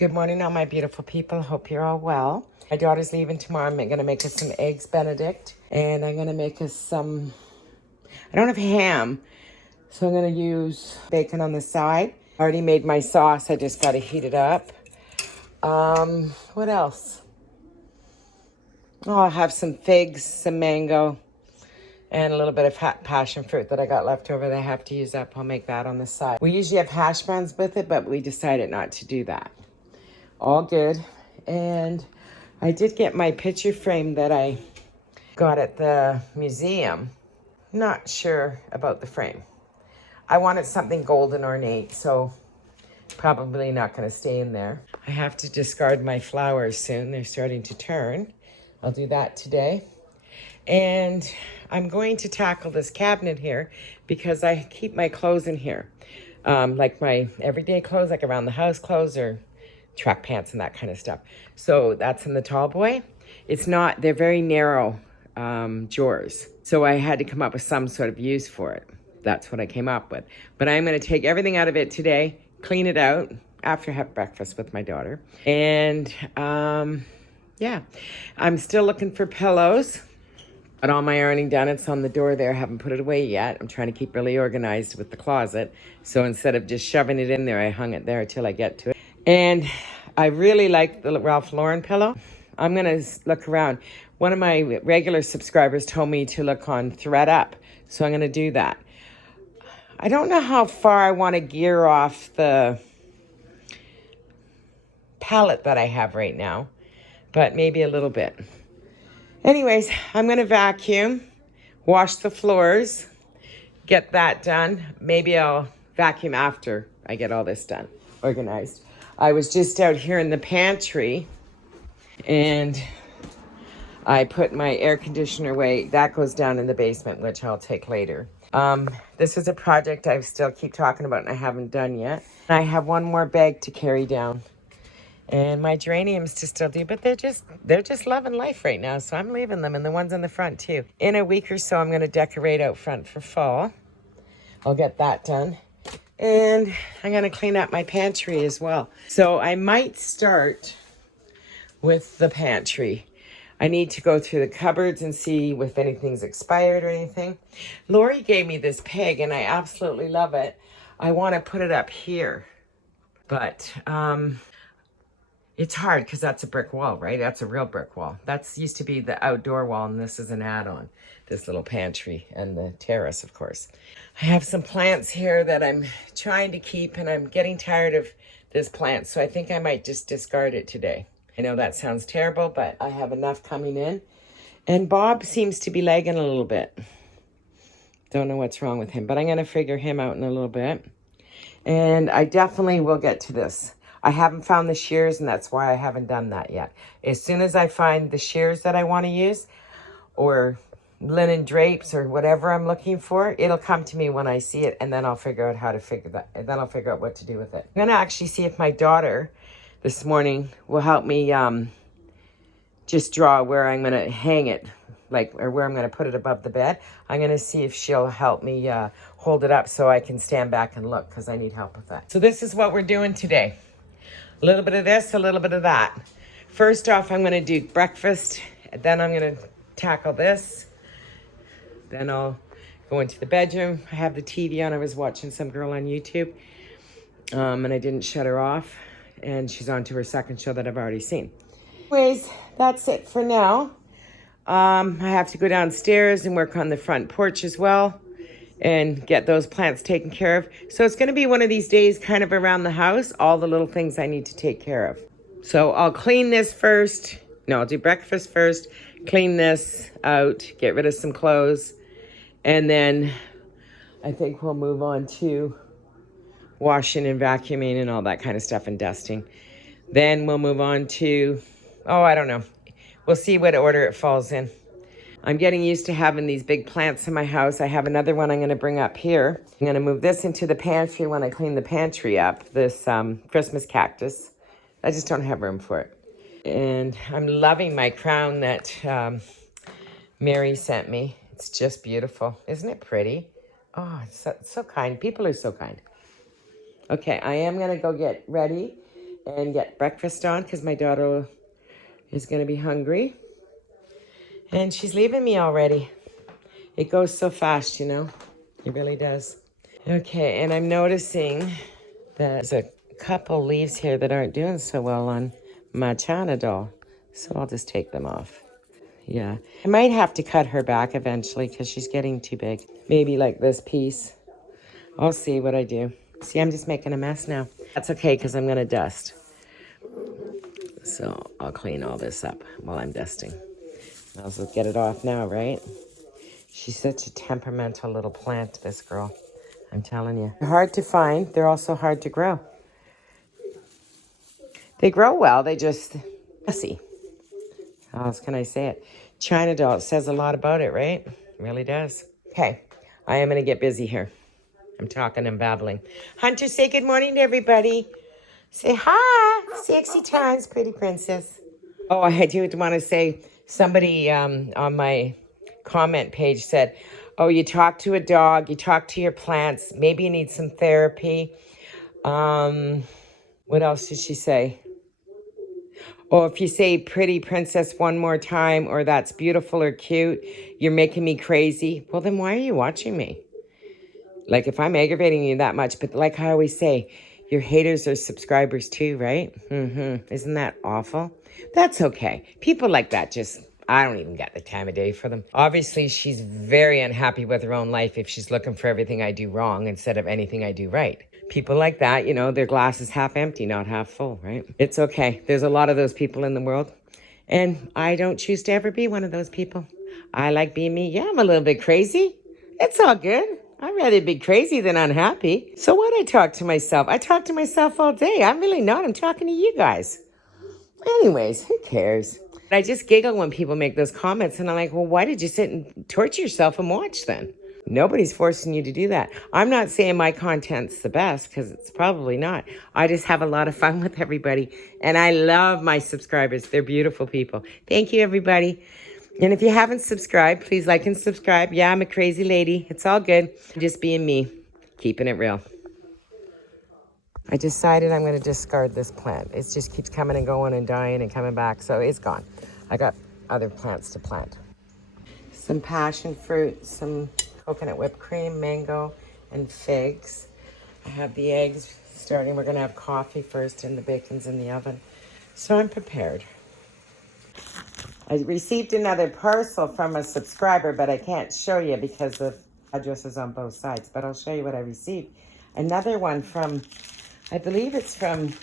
Good morning, all my beautiful people. Hope you're all well. My daughter's leaving tomorrow. I'm going to make us some eggs Benedict. And I'm going to make us some, I don't have ham, so I'm going to use bacon on the side. I already made my sauce. I just got to heat it up. What else? Oh, I'll have some figs, some mango, and a little bit of passion fruit that I got left over that I have to use up. I'll make that on the side. We usually have hash browns with it, but we decided not to do that. All good. And I did get my picture frame that I got at the museum. Not sure about the frame. I wanted something golden ornate, so probably not going to stay in there. I have to discard my flowers soon. They're starting to turn. I'll do that today. And I'm going to tackle this cabinet here because I keep my clothes in here. Like my everyday clothes, like around the house clothes or track pants and that kind of stuff. So that's in the tall boy. It's not, they're very narrow drawers. So I had to come up with some sort of use for it. That's what I came up with. But I'm going to take everything out of it today, clean it out after I have breakfast with my daughter. And yeah, I'm still looking for pillows. Got all my ironing done. It's on the door there. I haven't put it away yet. I'm trying to keep really organized with the closet. So instead of just shoving it in there, I hung it there till I get to it. And I really like the Ralph Lauren pillow. I'm going to look around. One of my regular subscribers told me to look on ThredUp. So I'm going to do that. I don't know how far I want to gear off the palette that I have right now, but maybe a little bit. Anyways, I'm going to vacuum, wash the floors, get that done. Maybe I'll vacuum after I get all this done, organized. I was just out here in the pantry and I put my air conditioner away. That goes down in the basement, which I'll take later. This is a project I still keep talking about and I haven't done yet. I have one more bag to carry down. And my geraniums to still do, but they're just loving life right now, so I'm leaving them, and the ones in the front too. In a week or so, I'm going to decorate out front for fall. I'll get that done. And I'm going to clean up my pantry as well. So I might start with the pantry. I need to go through the cupboards and see if anything's expired or anything. Lori gave me this peg, and I absolutely love it. I want to put it up here, but it's hard because that's a brick wall, right? That's a real brick wall. That's used to be the outdoor wall, and this is an add-on, this little pantry and the terrace, of course. I have some plants here that I'm trying to keep, and I'm getting tired of this plant, so I think I might just discard it today. I know that sounds terrible, but I have enough coming in. And Bob seems to be lagging a little bit. Don't know what's wrong with him, but I'm going to figure him out in a little bit. And I definitely will get to this. I haven't found the shears, and that's why I haven't done that yet. As soon as I find the shears that I want to use, or linen drapes, or whatever I'm looking for, it'll come to me when I see it, and then I'll figure out how to figure that, and then I'll figure out what to do with it. I'm going to actually see if my daughter this morning will help me just draw where I'm going to hang it, like, or where I'm going to put it above the bed. I'm going to see if she'll help me hold it up so I can stand back and look, because I need help with that. So this is what we're doing today. A little bit of this, a little bit of that. First off, I'm going to do breakfast. Then I'm going to tackle this. Then I'll go into the bedroom. I have the TV on. I was watching some girl on YouTube. And I didn't shut her off. And she's on to her second show that I've already seen. Anyways, that's it for now. I have to go downstairs and work on the front porch as well, and get those plants taken care of. So it's going to be one of these days kind of around the house, all the little things I need to take care of. So I'll clean this first. No, I'll do breakfast first, clean this out, get rid of some clothes, and then I think we'll move on to washing and vacuuming and all that kind of stuff and dusting. Then we'll move on to, I don't know. We'll see what order it falls in. I'm getting used to having these big plants in my house. I have another one I'm going to bring up here. I'm going to move this into the pantry when I clean the pantry up, this Christmas cactus. I just don't have room for it. And I'm loving my crown that Mary sent me. It's just beautiful. Isn't it pretty? Oh, it's so kind. People are so kind. Okay, I am going to go get ready and get breakfast on because my daughter is going to be hungry. And she's leaving me already. It goes so fast, you know. It really does. Okay, and I'm noticing that there's a couple leaves here that aren't doing so well on my China doll. So I'll just take them off. Yeah. I might have to cut her back eventually because she's getting too big. Maybe like this piece. I'll see what I do. See, I'm just making a mess now. That's okay because I'm going to dust. So I'll clean all this up while I'm dusting. I'll just get it off now, right? She's such a temperamental little plant, this girl. I'm telling you. They're hard to find. They're also hard to grow. They grow well. They just messy. How else can I say it? China doll. It says a lot about it, right? It really does. Okay. I am going to get busy here. I'm talking and babbling. Hunter, say good morning to everybody. Say hi. Sexy times, pretty princess. Oh, I do want to say, somebody on my comment page said, oh, you talk to a dog, you talk to your plants, maybe you need some therapy. What else did she say? Oh, if you say pretty princess one more time, or that's beautiful or cute, you're making me crazy. Well, then why are you watching me? Like, if I'm aggravating you that much, but like I always say, your haters are subscribers too, right? Isn't that awful? That's okay. People like that just, I don't even get the time of day for them. Obviously, she's very unhappy with her own life if she's looking for everything I do wrong instead of anything I do right. People like that, you know, their glass is half empty, not half full, right? It's okay. There's a lot of those people in the world. And I don't choose to ever be one of those people. I like being me. Yeah, I'm a little bit crazy. It's all good. I'd rather be crazy than unhappy. So what? I talk to myself. I talk to myself all day. I'm really not. I'm talking to you guys. Anyways, who cares? I just giggle when people make those comments, and I'm like, well, why did you sit and torture yourself and watch then? Nobody's forcing you to do that. I'm not saying my content's the best, because it's probably not. I just have a lot of fun with everybody, and I love my subscribers. They're beautiful people. Thank you, everybody. And if you haven't subscribed, please like and subscribe. Yeah, I'm a crazy lady. It's all good. I'm just being me, keeping it real. I decided I'm going to discard this plant. It just keeps coming and going and dying and coming back, so it's gone. I got other plants to plant. Some passion fruit, some coconut whipped cream, mango, and figs. I have the eggs starting. We're going to have coffee first, and the bacon's in the oven. So I'm prepared. I received another parcel from a subscriber, but I can't show you because the address is on both sides. But I'll show you what I received. Another one from, I believe it's from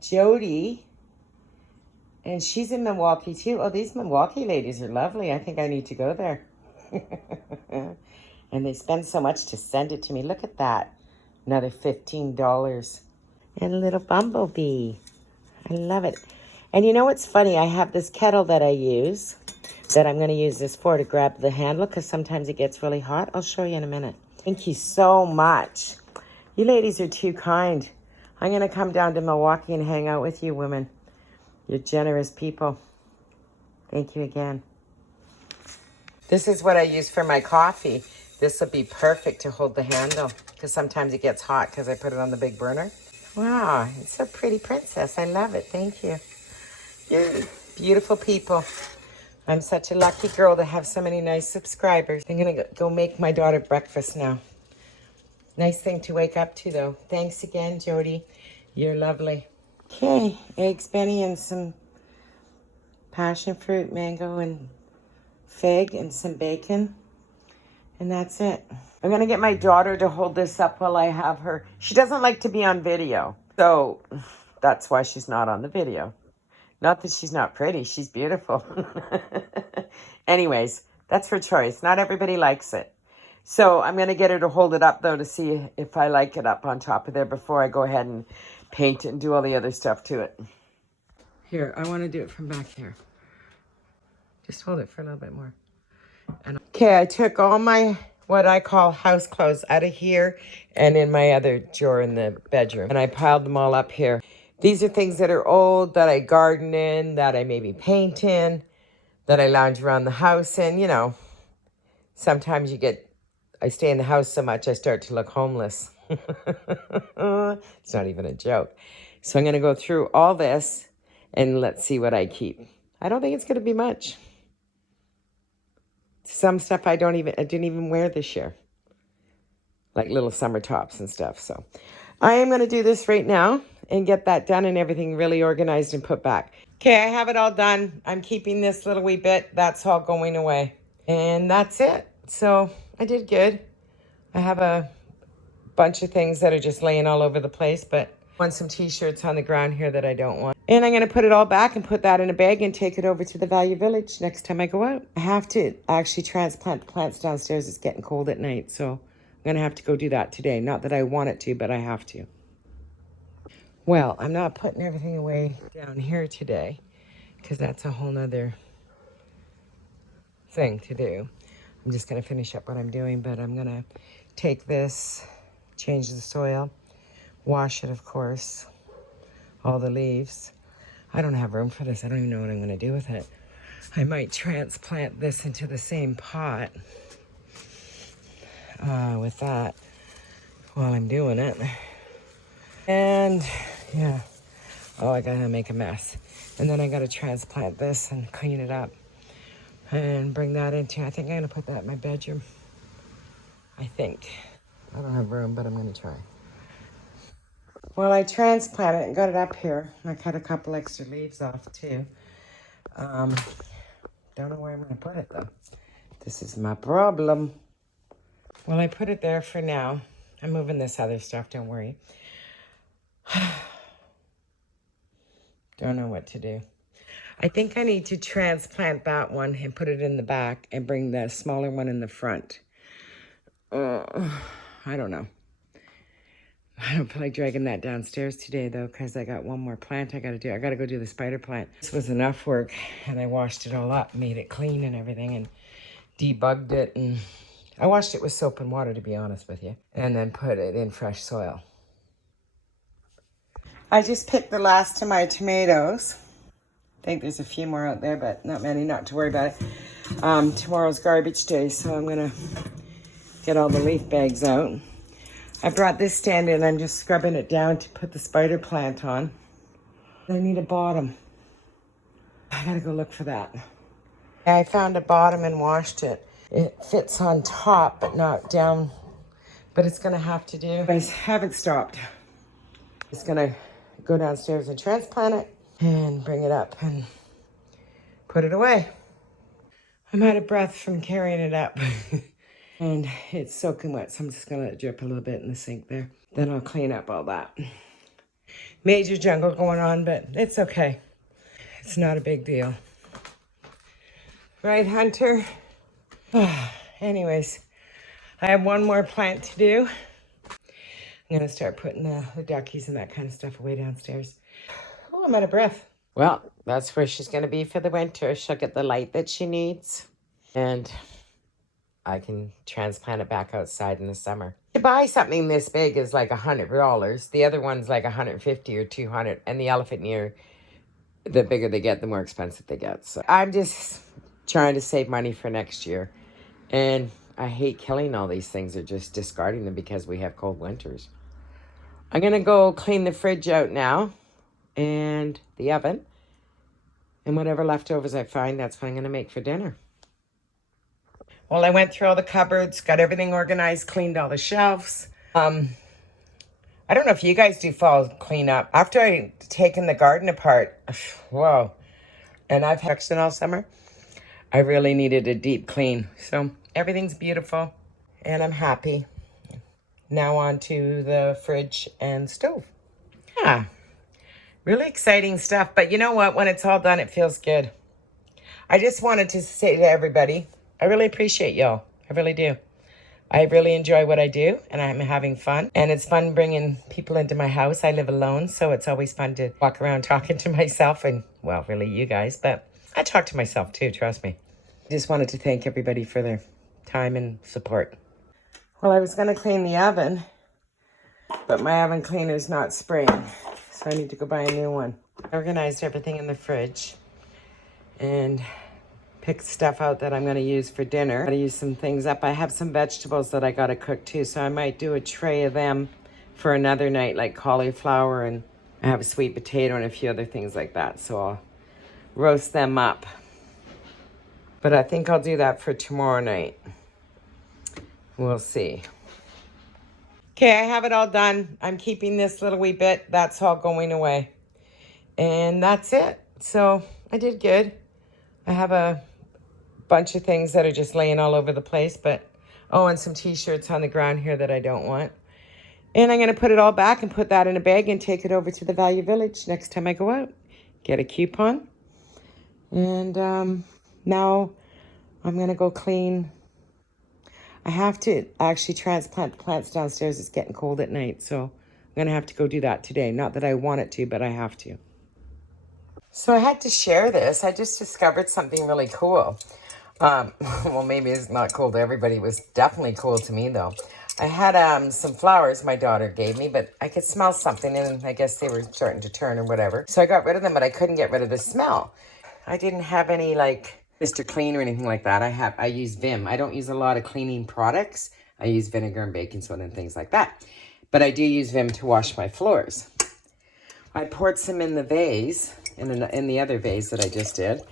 Jody. And she's in Milwaukee too. Oh, these Milwaukee ladies are lovely. I think I need to go there. And they spend so much to send it to me. Look at that. Another $15. And a little bumblebee. I love it. And you know what's funny? I have this kettle that I use, that I'm going to use this for, to grab the handle, because sometimes it gets really hot. I'll show you in a minute. Thank you so much. You ladies are too kind. I'm going to come down to Milwaukee and hang out with you women. You're generous people. Thank you again. This is what I use for my coffee. This will be perfect to hold the handle, because sometimes it gets hot because I put it on the big burner. Wow, it's so pretty, princess. I love it. Thank you. You're beautiful people. I'm such a lucky girl to have so many nice subscribers. I'm going to go make my daughter breakfast now. Nice thing to wake up to, though. Thanks again, Jody. You're lovely. Okay, eggs, Benny, and some passion fruit, mango, and fig, and some bacon. And that's it. I'm going to get my daughter to hold this up while I have her. She doesn't like to be on video, so that's why she's not on the video. Not that she's not pretty. She's beautiful. Anyways, that's her choice. Not everybody likes it. So I'm going to get her to hold it up, though, to see if I like it up on top of there before I go ahead and paint it and do all the other stuff to it. Here, I want to do it from back here. Just hold it for a little bit more. Okay, I took all my, what I call house clothes, out of here and in my other drawer in the bedroom. And I piled them all up here. These are things that are old, that I garden in, that I maybe paint in, that I lounge around the house in. You know, sometimes I stay in the house so much I start to look homeless. It's not even a joke. So I'm going to go through all this and let's see what I keep. I don't think it's going to be much. Some stuff I didn't even wear this year. Like little summer tops and stuff. So I am going to do this right now and get that done and everything really organized and put back. Okay, I have it all done. I'm keeping this little wee bit. That's all going away. And that's it. So I did good. I have a bunch of things that are just laying all over the place, but I want some t-shirts on the ground here that I don't want. And I'm going to put it all back and put that in a bag and take it over to the Value Village next time I go out. I have to actually transplant the plants downstairs. It's getting cold at night, so I'm going to have to go do that today. Not that I want it to, but I have to. Well, I'm not putting everything away down here today because that's a whole nother thing to do. I'm just going to finish up what I'm doing, but I'm going to take this, change the soil, wash it, of course, all the leaves. I don't have room for this. I don't even know what I'm going to do with it. I might transplant this into the same pot with that while I'm doing it. And yeah, oh, I gotta make a mess. And then I gotta transplant this and clean it up and bring that into, I think I'm gonna put that in my bedroom. I think. I don't have room, but I'm gonna try. Well, I transplanted it and got it up here. I cut a couple extra leaves off too. Don't know where I'm gonna put it though. This is my problem. Well, I put it there for now. I'm moving this other stuff, don't worry. Don't know what to do. I think I need to transplant that one and put it in the back and bring the smaller one in the front. I don't know. I don't feel like dragging that downstairs today, though, because I got one more plant I got to do. I got to go do the spider plant. This was enough work, and I washed it all up, made it clean and everything, and debugged it. And I washed it with soap and water, to be honest with you, and then put it in fresh soil. I just picked the last of my tomatoes. I think there's a few more out there, but not many, not to worry about it. Tomorrow's garbage day, so I'm going to get all the leaf bags out. I brought this stand in. I'm just scrubbing it down to put the spider plant on. I need a bottom. I gotta go look for that. I found a bottom and washed it. It fits on top, but not down. But it's gonna have to do. I haven't stopped. It's gonna go downstairs and transplant it and bring it up and put it away. I'm out of breath from carrying it up. And it's soaking wet, so I'm just gonna let it drip a little bit in the sink there. Then I'll clean up all that. Major jungle going on, but it's okay. It's not a big deal. Right, Hunter? Anyways, I have one more plant to do. I'm gonna start putting the duckies and that kind of stuff away downstairs. Oh, I'm out of breath. Well, that's where she's gonna be for the winter. She'll get the light that she needs. And I can transplant it back outside in the summer. To buy something this big is like $100. The other one's like $150 or $200. And the elephant ear, the bigger they get, the more expensive they get. So I'm just trying to save money for next year. And I hate killing all these things or just discarding them because we have cold winters. I'm going to go clean the fridge out now and the oven. And whatever leftovers I find, that's what I'm going to make for dinner. Well, I went through all the cupboards, got everything organized, cleaned all the shelves. I don't know if you guys do fall cleanup. After I taken the garden apart, whoa, and I've fixed it all summer, I really needed a deep clean. So everything's beautiful, and I'm happy. Now on to the fridge and stove. Yeah, really exciting stuff. But you know what? When it's all done, it feels good. I just wanted to say to everybody, I really appreciate y'all. I really do. I really enjoy what I do, and I'm having fun. And it's fun bringing people into my house. I live alone, so it's always fun to walk around talking to myself and, well, really you guys. But I talk to myself too, trust me. I just wanted to thank everybody for their time and support. Well, I was going to clean the oven, but my oven cleaner's not spraying, so I need to go buy a new one. I organized everything in the fridge and pick stuff out that I'm going to use for dinner. I'm going to use some things up. I have some vegetables that I got to cook too, so I might do a tray of them for another night, like cauliflower, and I have a sweet potato and a few other things like that. So I'll roast them up. But I think I'll do that for tomorrow night. We'll see. Okay, I have it all done. I'm keeping this little wee bit. That's all going away. And that's it. So I did good. I have a bunch of things that are just laying all over the place, but oh, and some t-shirts on the ground here that I don't want. And I'm going to put it all back and put that in a bag and take it over to the Value Village next time I go out. Get a coupon. And now I'm going to go clean. I have to actually transplant the plants downstairs. It's getting cold at night, so I'm going to have to go do that today. Not that I want it to, but I have to. So I had to share this. I just discovered something really cool. Well, maybe it's not cool to everybody. It was definitely cool to me, though. I had some flowers my daughter gave me, but I could smell something, and I guess they were starting to turn or whatever. So I got rid of them, but I couldn't get rid of the smell. I didn't have any, like, Mr. Clean or anything like that. I use Vim. I don't use a lot of cleaning products. I use vinegar and baking soda and things like that. But I do use Vim to wash my floors. I poured some in the vase, in the other vase that I just did,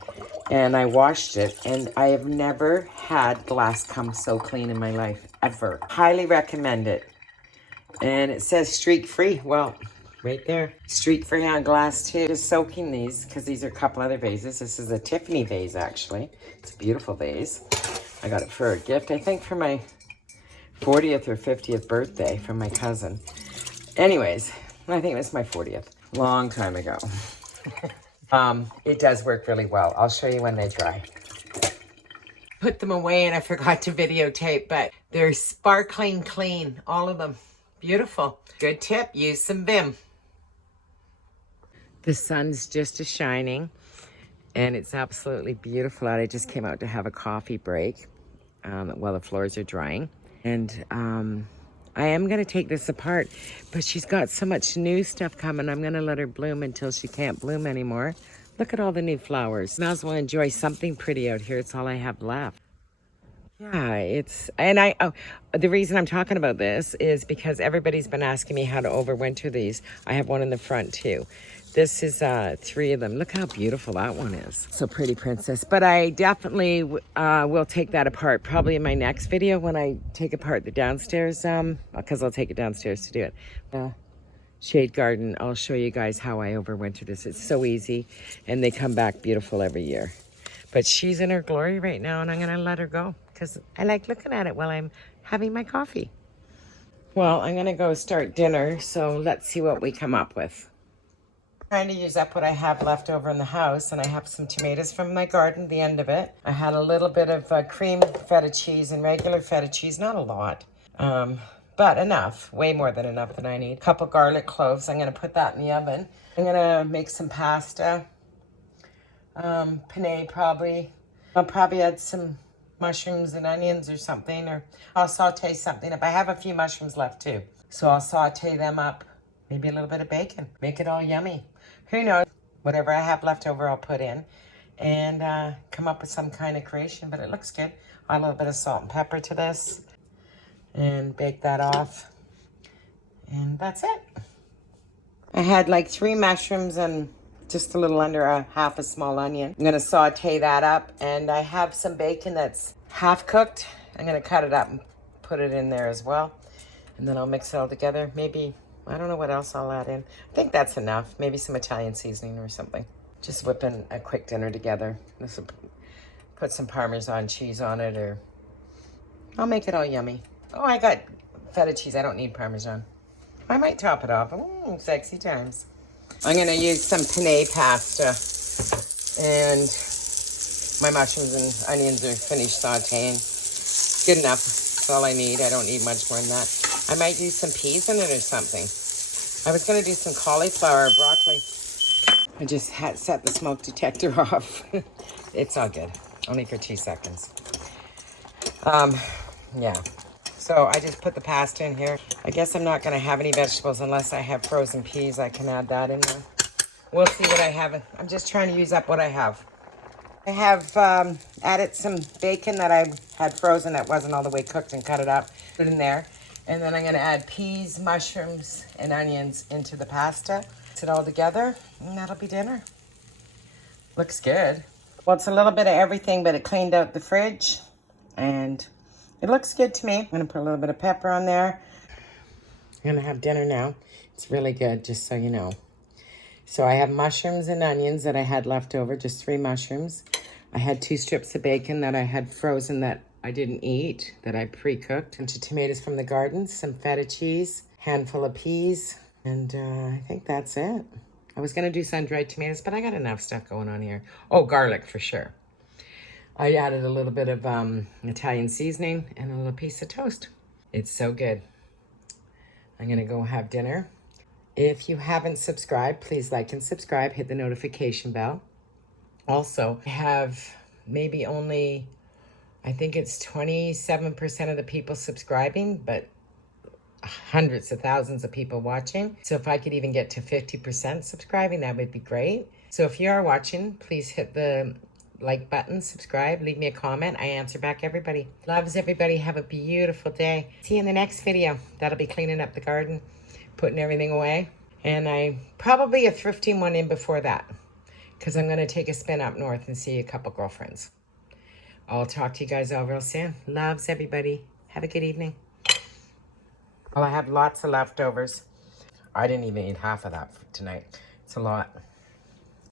and I washed it, and I have never had glass come so clean in my life, ever. Highly recommend it. And it says streak-free. Well, right there. Streak-free on glass, too. Just soaking these, because these are a couple other vases. This is a Tiffany vase, actually. It's a beautiful vase. I got it for a gift, I think, for my 40th or 50th birthday from my cousin. Anyways, I think it was my 40th. Long time ago. It does work really well. I'll show you when they dry. Put them away and I forgot to videotape, but they're sparkling clean, all of them. Beautiful. Good tip, use some Vim. The sun's just a-shining and it's absolutely beautiful out. I just came out to have a coffee break while the floors are drying. And I am going to take this apart, but she's got so much new stuff coming. I'm going to let her bloom until she can't bloom anymore. Look at all the new flowers. Might as well enjoy something pretty out here. It's all I have left. Yeah, the reason I'm talking about this is because everybody's been asking me how to overwinter these. I have one in the front too. This is 3 of them. Look how beautiful that one is. So pretty, princess. But I definitely will take that apart probably in my next video when I take apart the downstairs, because I'll take it downstairs to do it. Shade garden, I'll show you guys how I overwinter this. It's so easy and they come back beautiful every year. But she's in her glory right now and I'm gonna let her go because I like looking at it while I'm having my coffee. Well, I'm gonna go start dinner, so let's see what we come up with. Trying to use up what I have left over in the house, and I have some tomatoes from my garden, the end of it. I had a little bit of cream feta cheese and regular feta cheese, not a lot, but enough, way more than enough that I need. A couple garlic cloves, I'm gonna put that in the oven. I'm gonna make some pasta, penne probably. I'll probably add some mushrooms and onions or something, or I'll saute something up. I have a few mushrooms left too, so I'll saute them up. Maybe a little bit of bacon, make it all yummy. Who knows? Whatever I have left over, I'll put in and come up with some kind of creation, but it looks good. Add a little bit of salt and pepper to this and bake that off. And that's it. I had like 3 mushrooms and just a little under a half a small onion. I'm gonna saute that up, and I have some bacon that's half cooked. I'm gonna cut it up and put it in there as well. And then I'll mix it all together. Maybe, I don't know what else I'll add in. I think that's enough. Maybe some Italian seasoning or something. Just whipping a quick dinner together. This will put some Parmesan cheese on it, or I'll make it all yummy. Oh, I got feta cheese. I don't need Parmesan. I might top it off. Sexy times. I'm gonna use some penne pasta, and my mushrooms and onions are finished sauteing. Good enough. That's all I need. I don't need much more than that. I might use some peas in it or something. I was gonna do some cauliflower or broccoli. I just had set the smoke detector off. It's all good. Only for 2 seconds. Yeah. So I just put the pasta in here. I guess I'm not gonna have any vegetables unless I have frozen peas. I can add that in there. We'll see what I have. I'm just trying to use up what I have. I have added some bacon that I had frozen that wasn't all the way cooked and cut it up. Put it in there. And then I'm gonna add peas, mushrooms, and onions into the pasta. Mix it all together, and that'll be dinner. Looks good. Well, it's a little bit of everything, but it cleaned out the fridge, and it looks good to me. I'm gonna put a little bit of pepper on there. I'm gonna have dinner now. It's really good, just so you know. So I have mushrooms and onions that I had left over, just 3 mushrooms. I had 2 strips of bacon that I had frozen that I didn't eat, that I pre-cooked. A bunch of tomatoes from the garden, some feta cheese, handful of peas, and I think that's it. I was gonna do sun-dried tomatoes, but I got enough stuff going on here. Oh, garlic for sure. I added a little bit of Italian seasoning and a little piece of toast. It's so good. I'm gonna go have dinner. If you haven't subscribed, please like and subscribe, hit the notification bell. Also, I have maybe only, I think it's 27% of the people subscribing, but hundreds of thousands of people watching. So if I could even get to 50% subscribing, that would be great. So if you are watching, please hit the like button, subscribe, leave me a comment. I answer back everybody. Loves everybody. Have a beautiful day. See you in the next video. That'll be cleaning up the garden, putting everything away. And I probably a thrifting one in before that, because I'm going to take a spin up north and see a couple girlfriends. I'll talk to you guys all real soon. Loves everybody. Have a good evening. Well, I have lots of leftovers. I didn't even eat half of that for tonight. It's a lot.